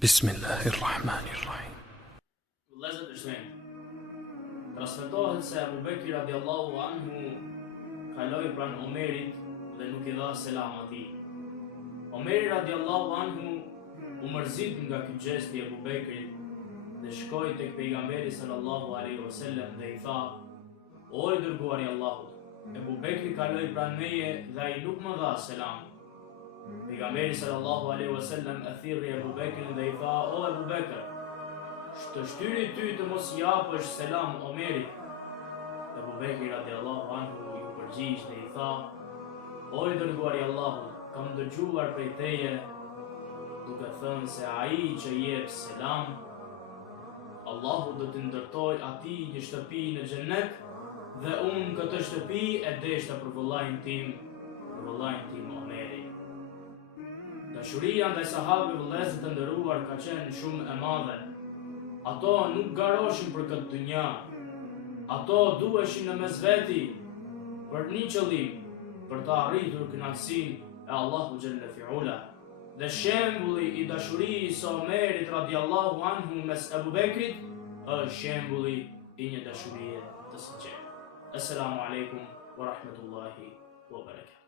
Bismillahirrahmanirrahim. Vëllezër të shtrenjtë, transmetohet se Abu Bekri radiallahu anhu kaloi pranë Omerit dhe nuk i dha selam atij. Omeri radiallahu anhu u mërzit nga ky gjest i Abu Bekrit dhe shkoi tek pejgamberi sallallahu alaihi wasallam dhe i tha: "O i dërguari i Allahut, Abu Bekri kaloi pranë meje dhe ai nuk më dha selam." Pejgamberi sallallahu alaihi wasallam e thirrri Abu Bekrin dhe i tha: "O Abu Bekr, të shtyri ty të mos japësh selam Omerit." Abu Bekri radiallahu anhu ju përgjigj dhe i tha: "O i dërguari i Allahut, kam dëgjuar prej teje duke thënë se ai që jep selam, Allahu do të ndërtoj atij një shtëpi në xhennet dhe unë këtë shtëpi e deshta për vëllain tim Omeri." Dashuria ndaj sahabëve, vëllezër të nderuar, ka qenë shumë e madhe. Ato nuk garoshin për këtë dynja. Ato duheshin në mes veti për një qëllim, për të arritur kënaqësinë e Allahu xhalla fi'ula. Dhe shembulli i dashurisë së Omerit radiallahu anhu mes Abu Bekrit është shembulli i një dashurie të sinqertë. Assalamu alaikum wa rahmatullahi wa barakatuh.